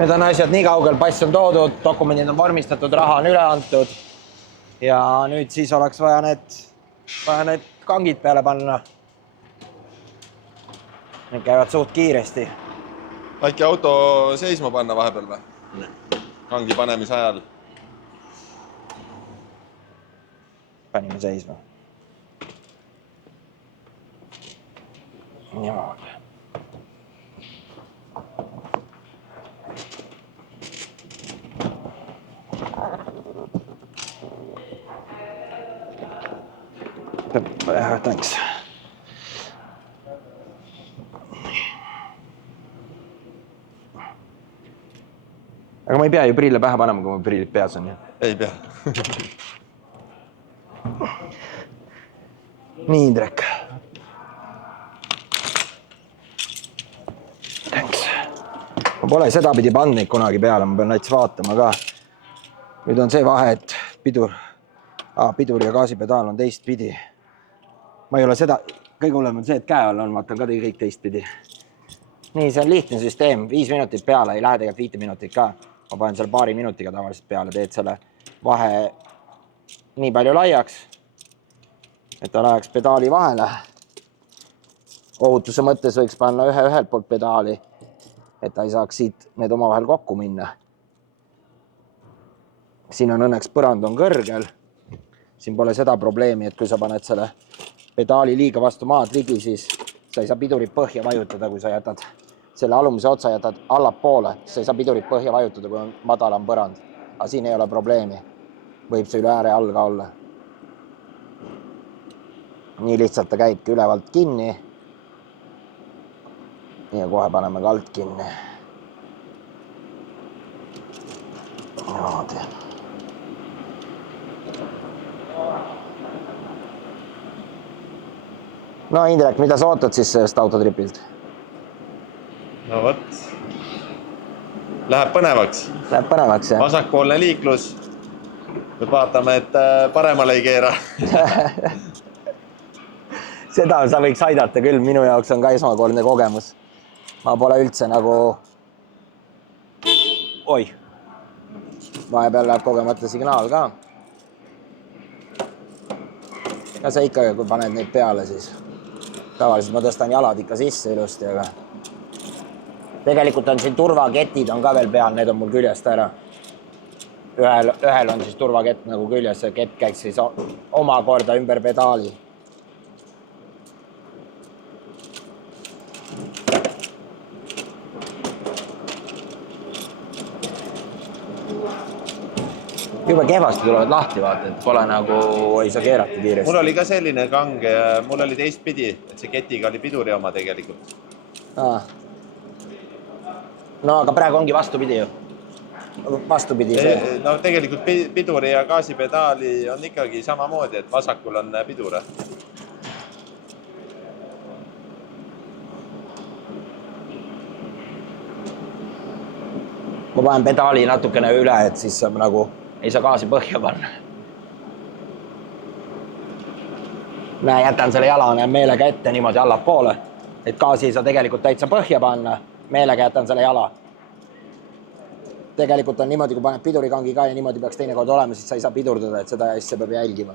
Nüüd on asjad nii kaugel, pass on toodud, dokumendid on vormistatud, raha on üle antud. Ja nüüd siis oleks vaja need kangid peale panna. Need käivad suht kiiresti. Äkki auto seisma panna vahepeal või? Kangi panemise ajal. Panime seisma. Niimoodi. Thanks. Aga ma ei pea ju prille pähe panema, kui ma prillid peas on. Ei pea. Nii, Indrek. Thanks. Ma pole seda pidi pannud neid kunagi peale, ma pean näiteks vaatama ka. Nüüd on see vahe, et pidur ja gaasipedaal on teist pidi. Ma ei ole seda, kõige hullem on see, et käe all on, vaatan ka kõik teist pidi. Nii, see on lihtne süsteem, 5 minutit peale, ei lähe tegelikult 5 minutit ka. Ma panen selle paari minutiga tavaliselt peale, teed selle vahe nii palju laiaks, et ta läheks pedaali vahele. Ohutuse mõttes võiks panna ühelt poolt pedaali, et ta ei saaks siit need omavahel kokku minna. Siin on õnneks põrand on kõrgel. Siin pole seda probleemi, et kui sa paned selle pedaali liiga vastu maad ligi, siis sa ei saa pidurit põhja vajutada, kui sa jätad selle alumise otsa jätad allapoole, siis sa ei saa pidurit põhja vajutada, kui on madalam põrand. Aga siin ei ole probleemi. Võib see üle ääre all ka olla. Nii lihtsalt ta käibki ülevalt kinni. Ja kohe paneme ka alt kinni. Niimoodi. No Indrek, mida sa ootad siis sellest autotripilt? No võt. Läheb põnevaks. Läheb põnevaks, jah? Vasakpoolne liiklus. Nüüd vaatame, et paremale ei keera. Seda sa võiks aidata küll, minu jaoks on ka esmakordne kogemus. Ma pole üldse nagu... Oi! Vahepeal läheb kogemata signaal ka. Ja see ikka, kui paned neid peale, siis tavaliselt ma tõstan jalad ikka sisse ilusti, aga tegelikult on siin turvaketid on ka veel peal, need on mul küljest ära. Ühel on siis turvakett nagu küljes, see kett käiks siis omakorda ümber pedaali. Juba kehvasti tulevad lahti, vaata, et pole nagu ei saa keerata kiiresti. Mul oli ka selline kang, mul oli teist pidi, et see ketiga oli piduri oma tegelikult. No aga praegu ongi vastupidi ju. Vastupidi see. No tegelikult piduri ja gaasipedaali on ikkagi samamoodi, et vasakul on pidur. Ma panen pedaali natukene üle, et siis saab nagu ei saa gaasi põhja panna. Näe, jätan selle jala meelega ette niimoodi allapoole, et gaasi ei saa tegelikult täitsa põhja panna. Meelega jätan selle jala. Tegelikult on niimoodi, kui paned pidurikangi ka ja niimoodi peaks teinekord olema, siis sa ei saa pidurdada, et seda asja peab jälgima.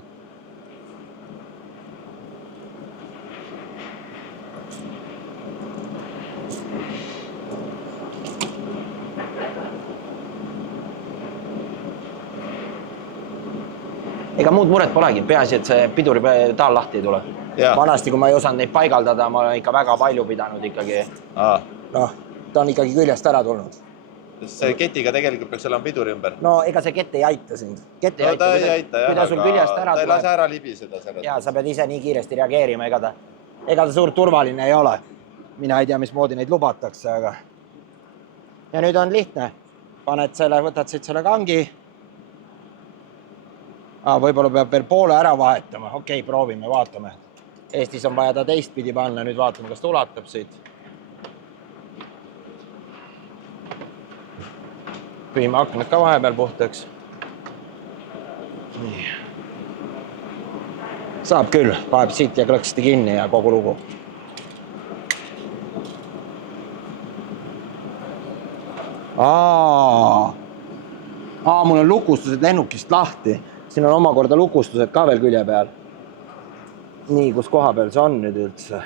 Ega muud muret polegi, peaasi, et see piduri taal lahti ei tule. Vanasti, kui ma ei osanud neid paigaldada, ma olen ikka väga palju pidanud ikkagi. Noh, ta on ikkagi küljest ära tulnud. See ketiga tegelikult peaks olema piduri ümber. No ega see kett ei aita sind. Kett ei aita, kui ta sul küljest ära tuleb. Ta ei lase ära libiseda sellest. Jaa, sa pead ise nii kiiresti reageerima, ega ta suur turvaline ei ole. Mina ei tea, mismoodi neid lubatakse, aga... Ja nüüd on lihtne. Võtad siit selle kangi. Võib-olla peab veel poole ära vahetama. Okei, proovime, vaatame. Eestis on vaja ta teistpidi panna. Nüüd vaatame, kas ta ulatab siit. Pühime aknad ka vahepeal puhtaks. Nii. Saab küll. Vaeb siit ja klõksti kinni ja kogu lugu. Mul on lukustused lennukist lahti. Siin on omakorda lukustused ka veel külje peal. Nii, kus koha peal see on nüüd üldse?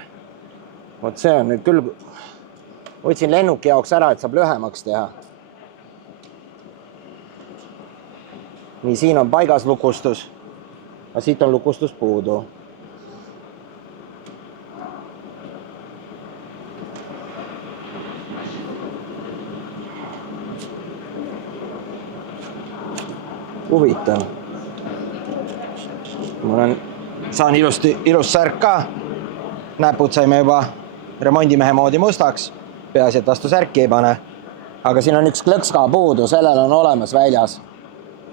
Vot see on nüüd küll... Võtsin lennuki jaoks ära, et saab lühemaks teha. Nii, siin on paigas lukustus. Aga siit on lukustus puudu. Huvitav. Saan ilus särk ka. Näpud saime juba remondimehe moodi mustaks. Peaasi, et vastu särki ei pane. Aga siin on üks klõkska puudu, sellel on olemas väljas.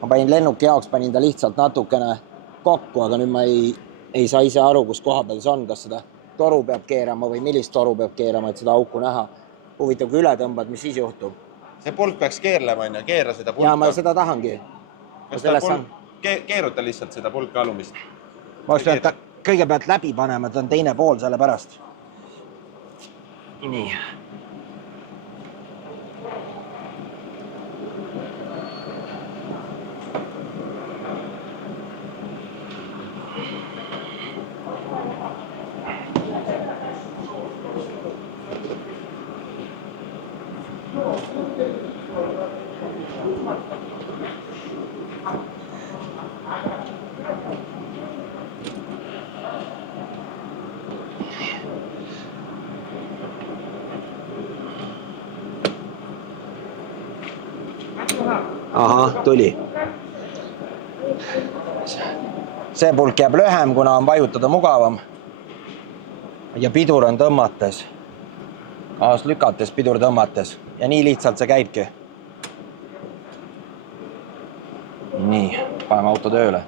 Ma panin lennuki jaoks, panin ta lihtsalt natukene kokku, aga nüüd ma ei saa ise aru, kus koha peal see on. Kas seda toru peab keerama või millist toru peab keerama, et seda auku näha. Huvitav, kui üle tõmbad, mis siis juhtub? See pulk peaks keerlema, keera seda pulka. Ja ma seda tahangi. Kas ta keeruta lihtsalt seda pulka alumist? Ma oleks ta kõigepealt läbi panema, ta on teine pool selle pärast. Nii. Ahah, tuli. See pulk jääb lühem, kuna on vajutada mugavam. Ja pidur on tõmmates. Gaas lükates, pidur tõmmates. Ja nii lihtsalt see käibki. Nii, paneme auto tööle.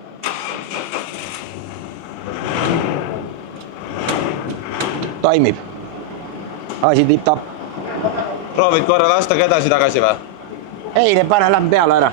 Toimib. Asi tipp-tapp. Proovid korra lasta ka edasi-tagasi või? Ei, ne pane läbi peale ära.